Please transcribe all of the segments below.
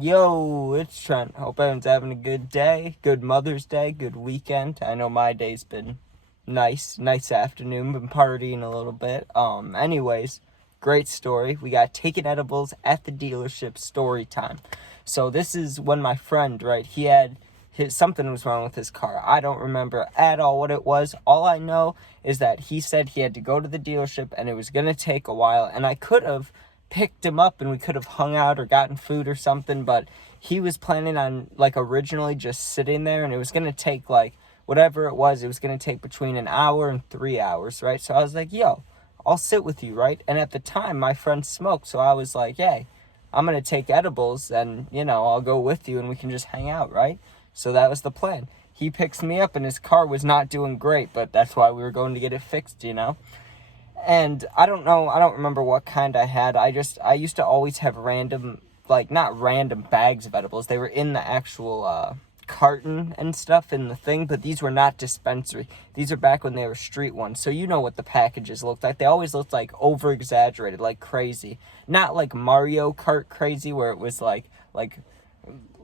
Yo, it's Trent. Hope everyone's having a good day, good Mother's Day, good weekend. I know my day's been nice afternoon, been partying a little bit. Anyways, great story. We got taken edibles at the dealership story time. So this is when my friend, right, something was wrong with his car. I don't remember at all what it was. All I know is that he said he had to go to the dealership and it was going to take a while, and I could have picked him up and we could have hung out or gotten food or something, but he was planning on originally just sitting there, and it was going to take whatever it was going to take between an hour and 3 hours, right? So I was like, yo, I'll sit with you, right? And at the time my friend smoked, so I was like, hey, I'm going to take edibles and I'll go with you and we can just hang out, right? So that was the plan. He picks me up and his car was not doing great, but that's why we were going to get it fixed. And I don't remember what kind I had. I used to always have random, not random bags of edibles. They were in the actual carton and stuff in the thing, but these were not dispensary. These are back when they were street ones. So you know what the packages looked like. They always looked like over exaggerated, like crazy. Not like Mario Kart crazy where it was like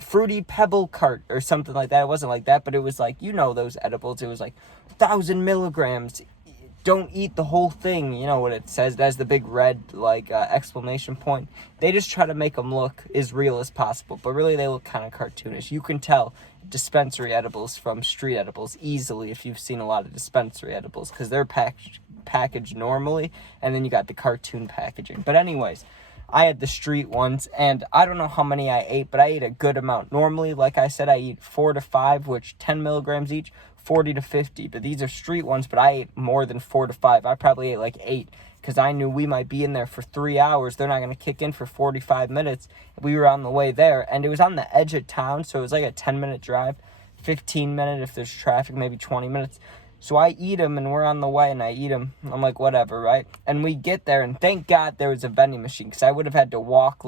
Fruity Pebble Cart or something like that. It wasn't like that, but it was those edibles. It was 1,000 milligrams. Don't eat the whole thing. You know what it says. It has the big red exclamation point. They just try to make them look as real as possible, but really they look kind of cartoonish. You can tell dispensary edibles from street edibles easily if you've seen a lot of dispensary edibles, because they're packaged normally, and then you got the cartoon packaging. But anyways, I had the street ones, and I don't know how many I ate, but I ate a good amount. Normally, like I said, I eat 4 to 5, which 10 milligrams each, 40 to 50. But these are street ones, but I ate more than 4 to 5. I probably ate 8, because I knew we might be in there for 3 hours. They're not going to kick in for 45 minutes. We were on the way there, and it was on the edge of town, so it was a 10-minute drive, 15-minute if there's traffic, maybe 20 minutes. So I eat them, and we're on the way, and I eat them. I'm like, whatever, right? And we get there, and thank God there was a vending machine, because I would have had to walk,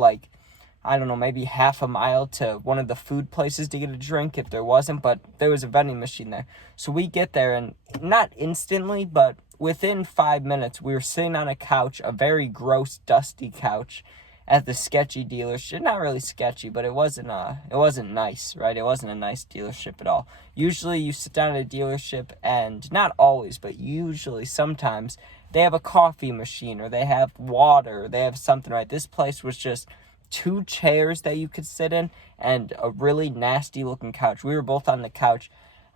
I don't know, maybe half a mile to one of the food places to get a drink if there wasn't, but there was a vending machine there. So we get there, and not instantly, but within 5 minutes, we were sitting on a couch, a very gross, dusty couch, at the sketchy dealership. Not really sketchy, but it wasn't nice, right? It wasn't a nice dealership at all. Usually you sit down at a dealership, and not always, but usually sometimes they have a coffee machine, or they have water, or they have something, right? This place was just 2 chairs that you could sit in and a really nasty looking couch. We were both on the couch.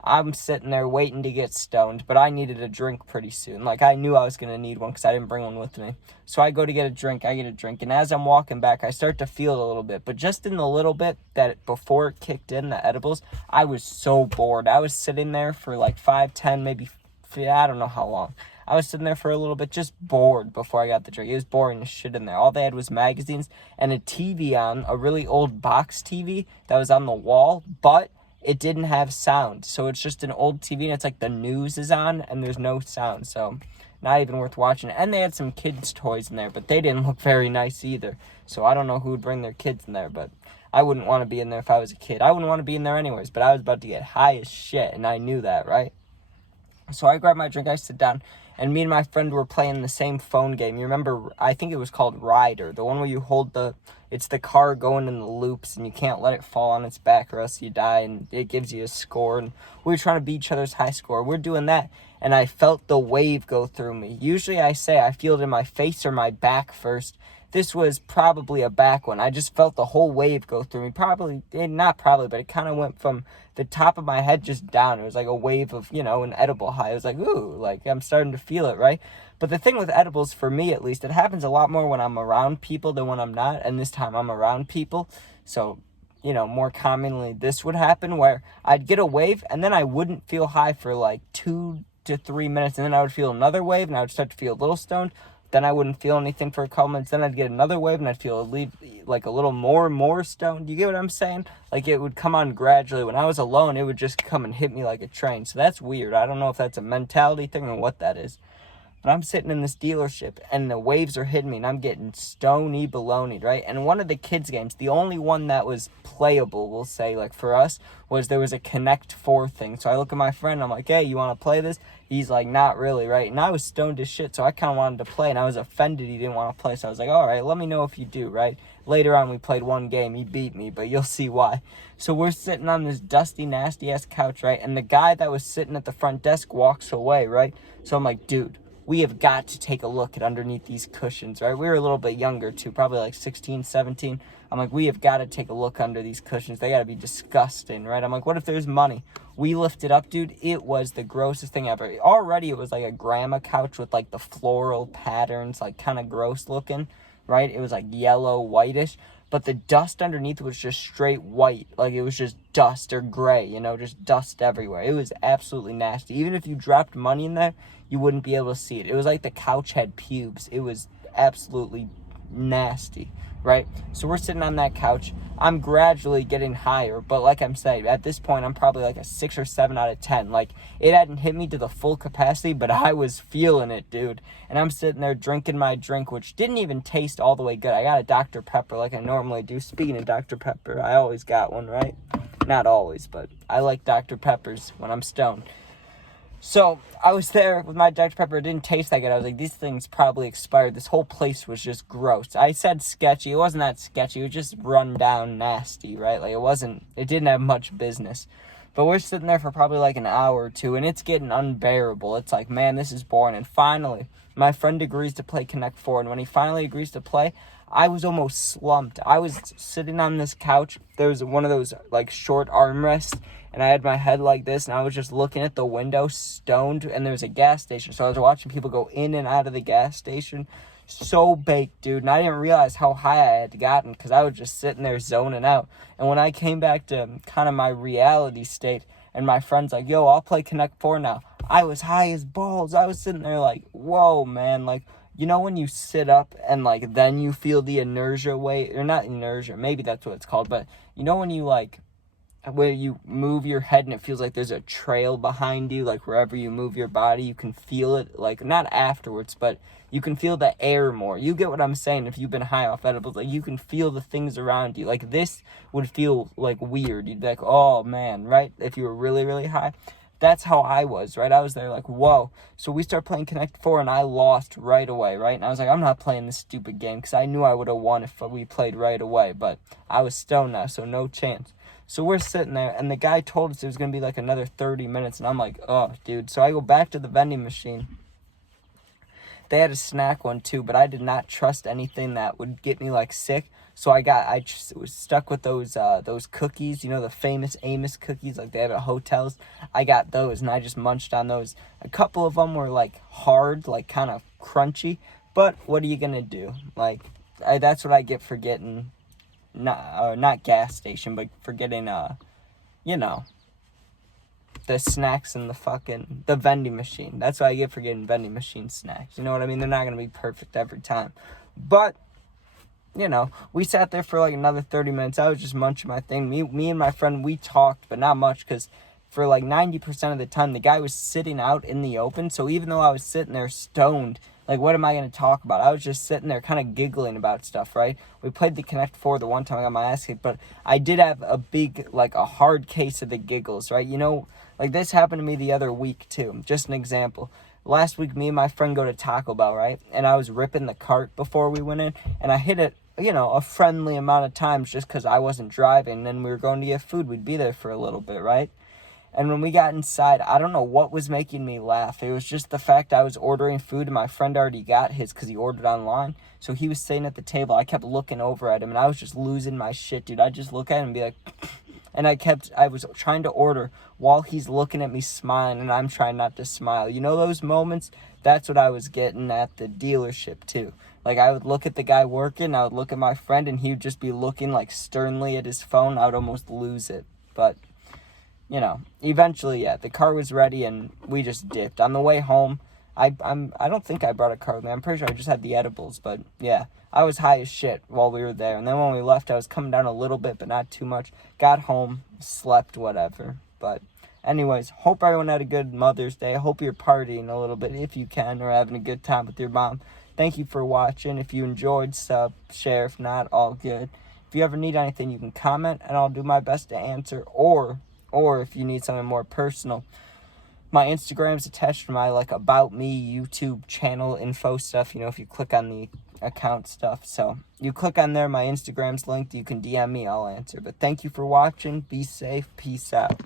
I'm sitting there waiting to get stoned, but I needed a drink pretty soon. I knew I was going to need one because I didn't bring one with me. So I go to get a drink, and as I'm walking back, I start to feel it a little bit. But just in the little bit that before it kicked in, the edibles, I was so bored. I was sitting there for 5, 10, maybe, I don't know how long. I was sitting there for a little bit, just bored before I got the drink. It was boring as shit in there. All they had was magazines and a TV on, a really old box TV that was on the wall, but it didn't have sound. So it's just an old TV, and it's the news is on, and there's no sound. So not even worth watching. And they had some kids' toys in there, but they didn't look very nice either. So I don't know who would bring their kids in there, but I wouldn't want to be in there if I was a kid. I wouldn't want to be in there anyways, but I was about to get high as shit, and I knew that, right? So I grab my drink, I sit down, and me and my friend were playing the same phone game. You remember, I think it was called Rider, the one where you hold it's the car going in the loops, and you can't let it fall on its back or else you die, and it gives you a score, and we were trying to beat each other's high score. We're doing that, and I felt the wave go through me. Usually I say I feel it in my face or my back first. This was probably a back one. I just felt the whole wave go through me. Not probably, but it kind of went from the top of my head just down. It was like a wave of, an edible high. It was ooh, I'm starting to feel it, right? But the thing with edibles, for me at least, it happens a lot more when I'm around people than when I'm not. And this time I'm around people. So, more commonly this would happen where I'd get a wave and then I wouldn't feel high for 2 to 3 minutes. And then I would feel another wave and I would start to feel a little stoned. Then I wouldn't feel anything for a couple minutes. Then I'd get another wave, and I'd feel a little more stoned. You get what I'm saying? It would come on gradually. When I was alone, it would just come and hit me like a train. So that's weird. I don't know if that's a mentality thing or what that is. But I'm sitting in this dealership, and the waves are hitting me, and I'm getting stony baloney, right? And one of the kids' games, the only one that was playable, we'll say, for us, was there was a Connect 4 thing. So I look at my friend, I'm like, hey, you want to play this? He's like, not really, right? And I was stoned as shit, so I kind of wanted to play, and I was offended he didn't want to play. So I was like, all right, let me know if you do, right? Later on, we played one game. He beat me, but you'll see why. So we're sitting on this dusty, nasty-ass couch, right? And the guy that was sitting at the front desk walks away, right? So I'm like, dude, we have got to take a look at underneath these cushions, right? We were a little bit younger, too, probably like 16, 17. I'm like, we have got to take a look under these cushions. They got to be disgusting, right? I'm like, what if there's money? We lifted up, dude. It was the grossest thing ever. Already, it was like a grandma couch with, like, the floral patterns, like, kind of gross looking, right? It was, like, yellow, whitish. But the dust underneath was just straight white. Like, it was just dust or gray, you know, just dust everywhere. It was absolutely nasty. Even if you dropped money in there, you wouldn't be able to see it. It was like the couch had pubes. It was absolutely nasty, right? So we're sitting on that couch. I'm gradually getting higher, but like I'm saying, at this point, I'm probably like a 6 or 7 out of 10. Like, it hadn't hit me to the full capacity, but I was feeling it, dude. And I'm sitting there drinking my drink, which didn't even taste all the way good. I got a Dr. Pepper like I normally do. Speaking of Dr. Pepper, I always got one, right? Not always, but I like Dr. Peppers when I'm stoned. So I was there with my Dr. Pepper. It didn't taste that good. I was like, these things probably expired. This whole place was just gross. I said sketchy. It wasn't that sketchy. It was just run down nasty, right? Like, it didn't have much business. But we're sitting there for probably like an hour or two, and it's getting unbearable. It's like, man, this is boring. And finally, my friend agrees to play Connect 4. And when he finally agrees to play, I was almost slumped. I was sitting on this couch. There was one of those like short armrests, and I had my head like this, and I was just looking at the window, stoned, and there was a gas station. So I was watching people go in and out of the gas station. So baked, dude. And I didn't realize how high I had gotten because I was just sitting there zoning out. And when I came back to kind of my reality state, and my friend's like, yo, I'll play Connect 4 now, I was high as balls. I was sitting there like, whoa, man. Like, you know when you sit up and, like, then you feel the inertia weight? Or not inertia. Maybe that's what it's called. But you know when you, like, where you move your head and it feels like there's a trail behind you, like wherever you move your body, you can feel it, like not afterwards, but you can feel the air more. You get what I'm saying? If you've been high off edibles, like you can feel the things around you. Like this would feel like weird. You'd be like, oh man, right? If you were really, really high. That's how I was, right? I was there like, whoa. So we start playing Connect 4 and I lost right away, right? And I was like, I'm not playing this stupid game because I knew I would have won if we played right away, but I was stoned now, so no chance. So we're sitting there, and the guy told us it was going to be like another 30 minutes, and I'm like, oh, dude. So I go back to the vending machine. They had a snack one, too, but I did not trust anything that would get me, like, sick. So I just was stuck with those cookies, you know, the famous Amos cookies, like they have at hotels. I got those, and I just munched on those. A couple of them were, like, hard, like, kind of crunchy, but what are you going to do? Like, that's what I get for getting... not gas station, but for getting, you know, the snacks in the vending machine. That's what I get for getting vending machine snacks. You know what I mean? They're not going to be perfect every time. But, you know, we sat there for like another 30 minutes. I was just munching my thing. Me and my friend, we talked, but not much because for like 90% of the time, the guy was sitting out in the open. So even though I was sitting there stoned, like, what am I going to talk about? I was just sitting there kind of giggling about stuff, right? We played the Connect 4 the one time I got my ass kicked, but I did have a big, like, a hard case of the giggles, right? You know, like, this happened to me the other week, too. Just an example. Last week, me and my friend go to Taco Bell, right? And I was ripping the cart before we went in, and I hit it, you know, a friendly amount of times just because I wasn't driving, and then we were going to get food. We'd be there for a little bit, right? And when we got inside, I don't know what was making me laugh. It was just the fact I was ordering food and my friend already got his because he ordered online. So he was sitting at the table. I kept looking over at him and I was just losing my shit, dude. I'd just look at him and be like, and I was trying to order while he's looking at me smiling and I'm trying not to smile. You know those moments? That's what I was getting at the dealership too. Like I would look at the guy working, I would look at my friend and he would just be looking like sternly at his phone. I would almost lose it. But... you know, eventually, yeah, the car was ready and we just dipped. On the way home, I don't think I brought a car with me. I'm pretty sure I just had the edibles, but yeah, I was high as shit while we were there. And then when we left, I was coming down a little bit, but not too much. Got home, slept, whatever. But anyways, hope everyone had a good Mother's Day. I hope you're partying a little bit if you can or having a good time with your mom. Thank you for watching. If you enjoyed, sub, share. If not, all good. If you ever need anything, you can comment and I'll do my best to answer. Or if you need something more personal, My Instagram's attached to my, like, About Me YouTube channel info stuff, you know, if you click on the account stuff. So, you click on there, my Instagram's linked, you can DM me, I'll answer. But thank you for watching, be safe, peace out.